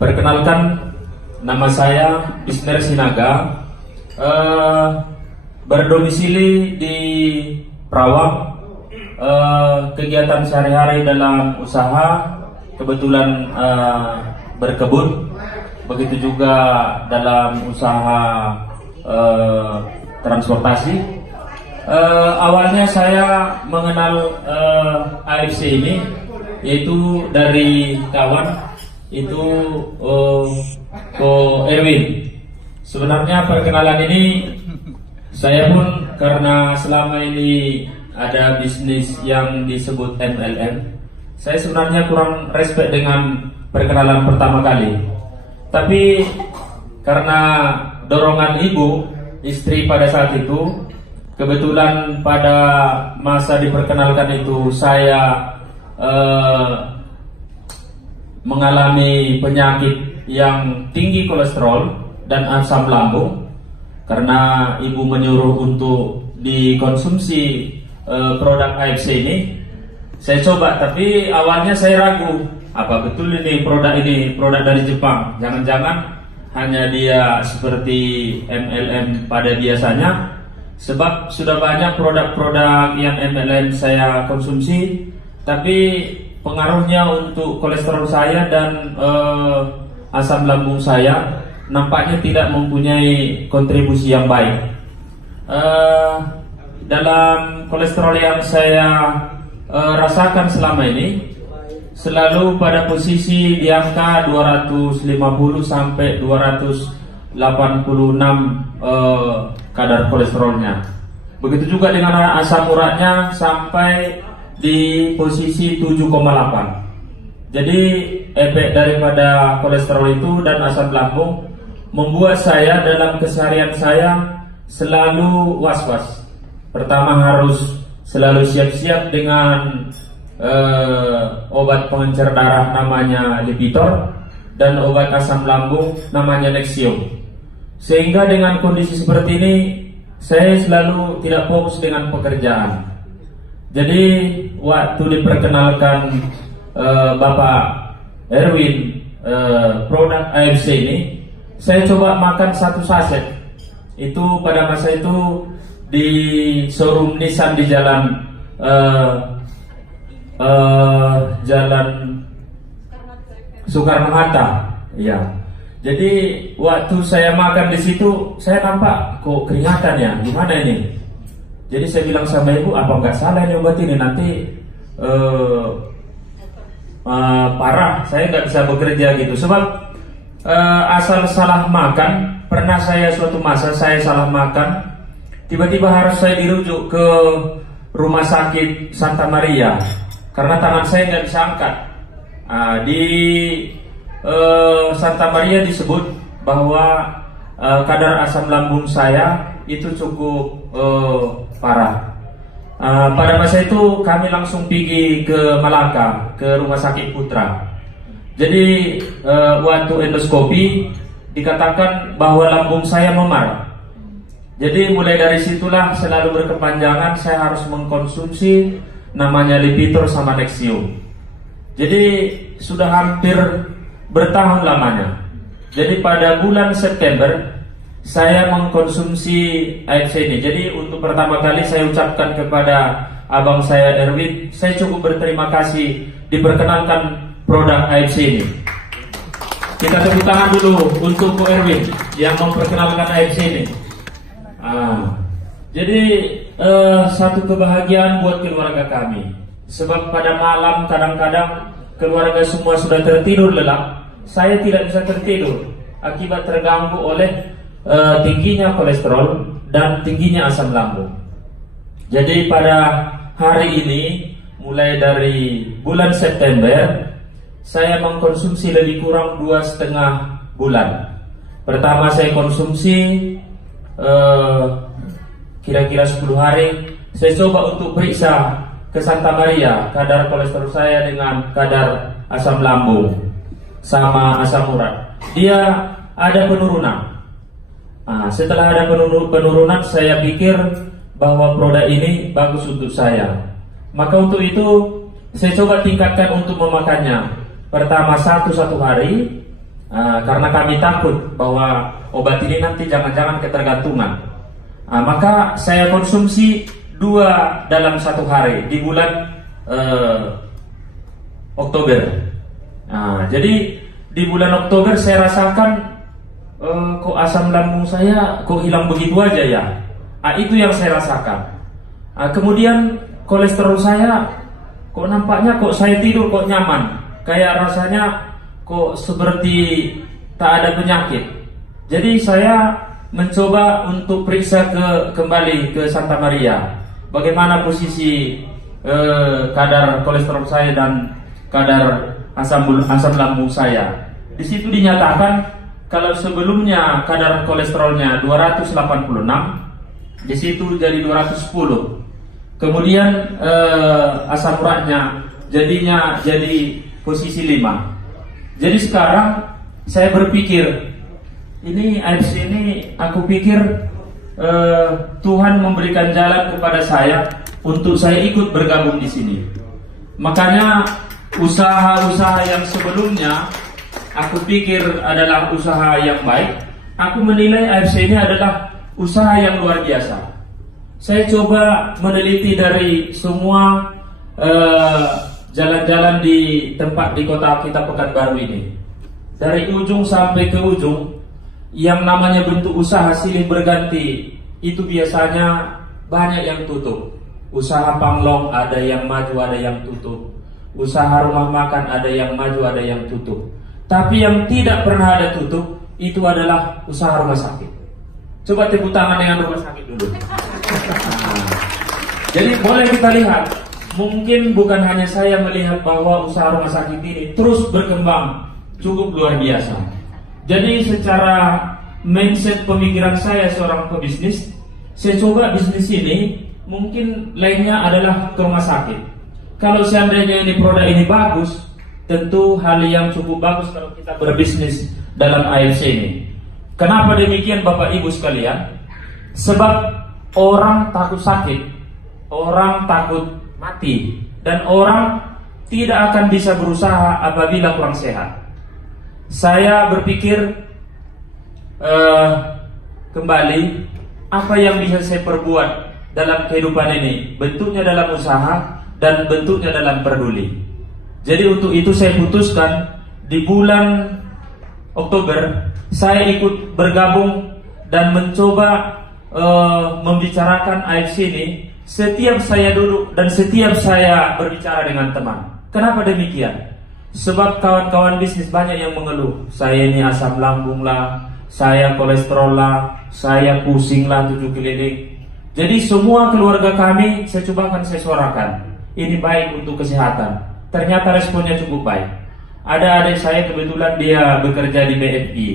Perkenalkan, nama saya Isner Sinaga, berdomisili di Perawang. Kegiatan sehari-hari dalam usaha, kebetulan berkebun, begitu juga dalam usaha transportasi. Awalnya saya mengenal AFC ini yaitu dari kawan, itu Ko Erwin. Sebenarnya perkenalan ini saya pun karena selama ini ada bisnis yang disebut MLM, saya sebenarnya kurang respect dengan perkenalan pertama kali. Tapi karena dorongan ibu, istri pada saat itu, kebetulan pada masa diperkenalkan itu saya mengalami penyakit yang tinggi kolesterol dan asam lambung. Karena ibu menyuruh untuk dikonsumsi produk AFC ini, saya coba, tapi awalnya saya ragu, apa betul ini produk dari Jepang? Jangan-jangan hanya dia seperti MLM pada biasanya. Sebab sudah banyak produk-produk yang MLM saya konsumsi, tapi pengaruhnya untuk kolesterol saya dan asam lambung saya nampaknya tidak mempunyai kontribusi yang baik. Dalam kolesterol yang saya rasakan selama ini selalu pada posisi di angka 250 sampai 286 kadar kolesterolnya. Begitu juga dengan asam uratnya sampai di posisi 7,8. Jadi efek daripada kolesterol itu dan asam lambung membuat saya dalam keseharian saya selalu was-was. Pertama, harus selalu siap-siap dengan obat pengencer darah namanya Lipitor dan obat asam lambung namanya Nexium. Sehingga dengan kondisi seperti ini saya selalu tidak fokus dengan pekerjaan. Jadi waktu diperkenalkan Bapak Erwin produk AFC ini, saya coba makan satu saset. Itu pada masa itu di showroom Nissan di jalan Soekarno-Hatta. Ya. Jadi waktu saya makan di situ, saya nampak kok keringatan ya, gimana ini? Jadi saya bilang sama ibu, apa nggak salah ini obat ini, nanti parah, saya nggak bisa bekerja gitu. Sebab asal salah makan, pernah saya suatu masa saya salah makan, tiba-tiba harus saya dirujuk ke rumah sakit Santa Maria karena tangan saya nggak bisa angkat. Di Santa Maria disebut bahwa kadar asam lambung saya itu cukup parah. Pada masa itu kami langsung pergi ke Malaka, ke Rumah Sakit Putra. Jadi waktu endoskopi dikatakan bahwa lambung saya memar. Jadi mulai dari situlah selalu berkepanjangan saya harus mengkonsumsi namanya Lipitor sama Nexium. Jadi sudah hampir bertahun lamanya. Jadi pada bulan September saya mengkonsumsi AFC ini. Jadi untuk pertama kali saya ucapkan kepada abang saya Erwin, saya cukup berterima kasih diperkenalkan produk AFC ini. Kita tepuk tangan dulu untuk Ko Erwin yang memperkenalkan AFC ini. Jadi satu kebahagiaan buat keluarga kami. Sebab pada malam kadang-kadang keluarga semua sudah tertidur lelap, saya tidak bisa tertidur akibat terganggu oleh tingginya kolesterol dan tingginya asam lambung. Jadi pada hari ini, mulai dari bulan September, saya mengkonsumsi lebih kurang 2,5 bulan. Pertama saya konsumsi kira-kira 10 hari. Saya coba untuk periksa ke Santa Maria kadar kolesterol saya dengan kadar asam lambung sama asam urat. Dia ada penurunan. Setelah ada penurunan, saya pikir bahwa produk ini bagus untuk saya. Maka untuk itu saya coba tingkatkan untuk memakannya. Pertama satu hari, karena kami takut bahwa obat ini nanti jangan-jangan ketergantungan. Maka saya konsumsi 2 dalam 1 hari di bulan Oktober. Jadi di bulan Oktober saya rasakan kok asam lambung saya kok hilang begitu aja ya. Itu yang saya rasakan. Kemudian kolesterol saya kok nampaknya kok saya tidur kok nyaman, kayak rasanya kok seperti tak ada penyakit. Jadi saya mencoba untuk periksa kembali ke Santa Maria, bagaimana posisi kadar kolesterol saya dan kadar asam lambung saya. Di situ dinyatakan kalau sebelumnya kadar kolesterolnya 286, di situ jadi 210. Kemudian asam uratnya jadinya jadi posisi 5. Jadi sekarang saya berpikir, ini AFC ini aku pikir Tuhan memberikan jalan kepada saya untuk saya ikut bergabung di sini. Makanya usaha-usaha yang sebelumnya aku pikir adalah usaha yang baik, aku menilai AFC ini adalah usaha yang luar biasa. Saya coba meneliti dari semua jalan-jalan di tempat di kota kita Pekanbaru ini, dari ujung sampai ke ujung, yang namanya bentuk usaha silih berganti itu biasanya banyak yang tutup. Usaha panglong ada yang maju, ada yang tutup. Usaha rumah makan ada yang maju, ada yang tutup. Tapi yang tidak pernah ada tutup itu adalah usaha rumah sakit. Coba tepuk tangan dengan rumah sakit dulu. Jadi boleh kita lihat, mungkin bukan hanya saya melihat bahwa usaha rumah sakit ini terus berkembang cukup luar biasa. Jadi secara mindset pemikiran saya seorang pebisnis, saya coba bisnis ini mungkin lainnya adalah ke rumah sakit. Kalau seandainya ini produk ini bagus, tentu hal yang cukup bagus kalau kita berbisnis dalam AFC ini. Kenapa demikian Bapak Ibu sekalian? Sebab orang takut sakit, orang takut mati, dan orang tidak akan bisa berusaha apabila kurang sehat. Saya berpikir kembali, apa yang bisa saya perbuat dalam kehidupan ini? Bentuknya dalam usaha dan bentuknya dalam peduli. Jadi untuk itu saya putuskan di bulan Oktober saya ikut bergabung dan mencoba membicarakan AFC ini. Setiap saya duduk dan setiap saya berbicara dengan teman. Kenapa demikian? Sebab kawan-kawan bisnis banyak yang mengeluh, saya ini asam lambung lah, saya kolesterol lah, saya pusing lah 7 keliling. Jadi semua keluarga kami saya cobakan saya suarakan, ini baik untuk kesehatan. Ternyata responnya cukup baik. Ada adik saya kebetulan dia bekerja di BFI.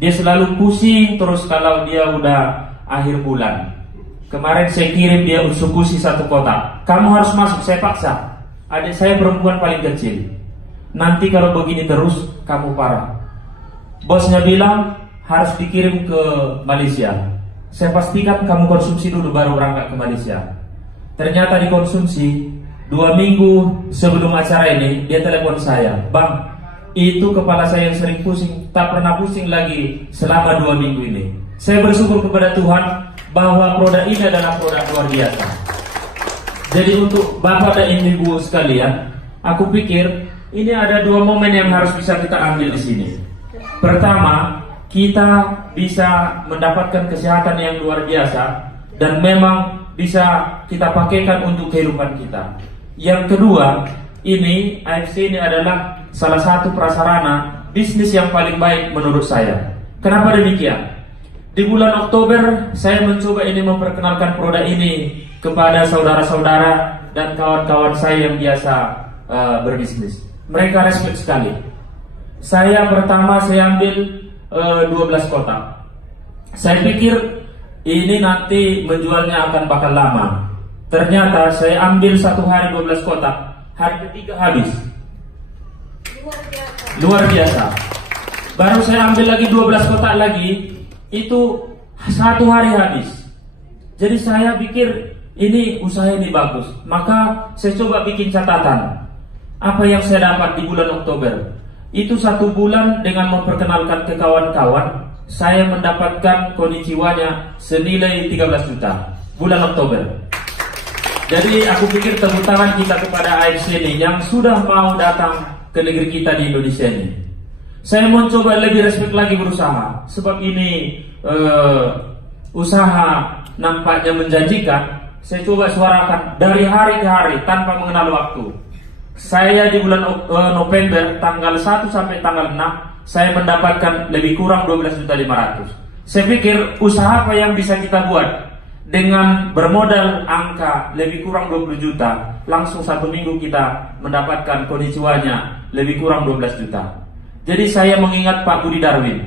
Dia selalu pusing terus kalau dia udah akhir bulan. Kemarin saya kirim dia usukusi 1 kotak. Kamu harus masuk, saya paksa. Adik saya perempuan paling kecil. Nanti kalau begini terus kamu parah. Bosnya bilang harus dikirim ke Malaysia. Saya pastikan kamu konsumsi dulu baru berangkat ke Malaysia. Ternyata dikonsumsi. 2 minggu sebelum acara ini dia telepon saya, "Bang, itu kepala saya yang sering pusing tak pernah pusing lagi selama 2 minggu ini." Saya bersyukur kepada Tuhan bahwa produk ini adalah produk luar biasa. Jadi untuk Bapak dan Ibu sekalian, aku pikir ini ada 2 momen yang harus bisa kita ambil di sini. Pertama, kita bisa mendapatkan kesehatan yang luar biasa dan memang bisa kita pakaikan untuk kehidupan kita. Yang kedua, ini AFC ini adalah salah satu prasarana bisnis yang paling baik menurut saya. Kenapa demikian? Di bulan Oktober saya mencoba ini memperkenalkan produk ini kepada saudara-saudara dan kawan-kawan saya yang biasa berbisnis. Mereka respect sekali. Saya pertama saya ambil 12 kotak. Saya pikir ini nanti menjualnya akan bakal lama. Ternyata saya ambil 1 hari 12 kotak. Hari ketiga habis. Luar biasa. Baru saya ambil lagi 12 kotak lagi. Itu 1 hari habis. Jadi saya pikir ini usaha ini bagus. Maka saya coba bikin catatan. Apa yang saya dapat di bulan Oktober. Itu 1 bulan dengan memperkenalkan ke kawan-kawan, saya mendapatkan konnichiwa-nya senilai 13 juta bulan Oktober. Jadi aku pikir tepuk tangan kita kepada AFC ini yang sudah mau datang ke negeri kita di Indonesia ini. Saya mau coba lebih respect lagi berusaha, sebab ini usaha nampaknya menjanjikan. Saya coba suarakan dari hari ke hari tanpa mengenal waktu. Saya di bulan November tanggal 1 sampai tanggal 6 saya mendapatkan lebih kurang 12.500.000. Saya pikir usaha apa yang bisa kita buat dengan bermodal angka lebih kurang 20 juta, langsung 1 minggu kita mendapatkan konnichiwa-nya lebih kurang 12 juta. Jadi saya mengingat Pak Budi Darwin,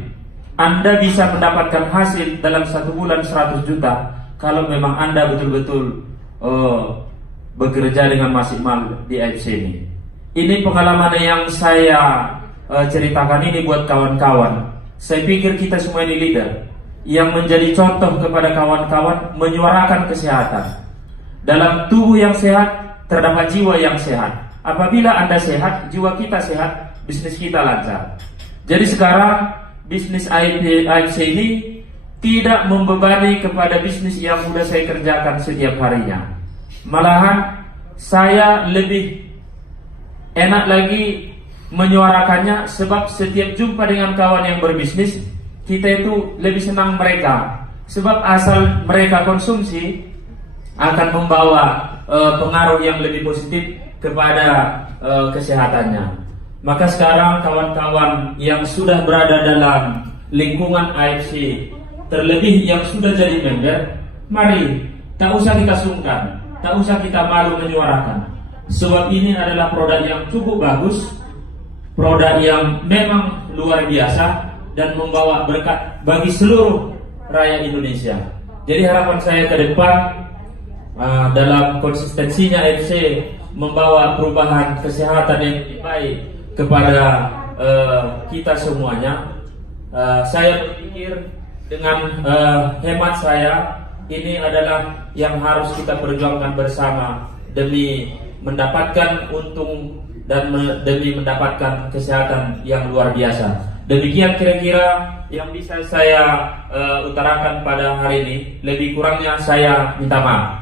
Anda bisa mendapatkan hasil dalam 1 bulan 100 juta kalau memang Anda betul-betul bekerja dengan maksimal di AFC ini. Ini pengalaman yang saya ceritakan ini buat kawan-kawan. Saya pikir kita semua ini leader yang menjadi contoh kepada kawan-kawan menyuarakan kesehatan. Dalam tubuh yang sehat terdapat jiwa yang sehat. Apabila Anda sehat, jiwa kita sehat, bisnis kita lancar. Jadi sekarang bisnis AFC ini tidak membebani kepada bisnis yang sudah saya kerjakan setiap harinya. Malahan saya lebih enak lagi menyuarakannya, sebab setiap jumpa dengan kawan yang berbisnis, kita itu lebih senang mereka, sebab asal mereka konsumsi akan membawa pengaruh yang lebih positif kepada kesehatannya. Maka sekarang kawan-kawan yang sudah berada dalam lingkungan AFC, terlebih yang sudah jadi member, mari tak usah kita sungkan, tak usah kita malu menyuarakan, sebab ini adalah produk yang cukup bagus, produk yang memang luar biasa dan membawa berkat bagi seluruh rakyat Indonesia. Jadi harapan saya ke depan dalam konsistensinya AFC membawa perubahan kesehatan yang lebih baik kepada kita semuanya. Saya berpikir dengan hemat saya, ini adalah yang harus kita perjuangkan bersama demi mendapatkan untung dan demi mendapatkan kesehatan yang luar biasa. Demikian kira-kira yang bisa saya utarakan pada hari ini. Lebih kurangnya saya minta maaf.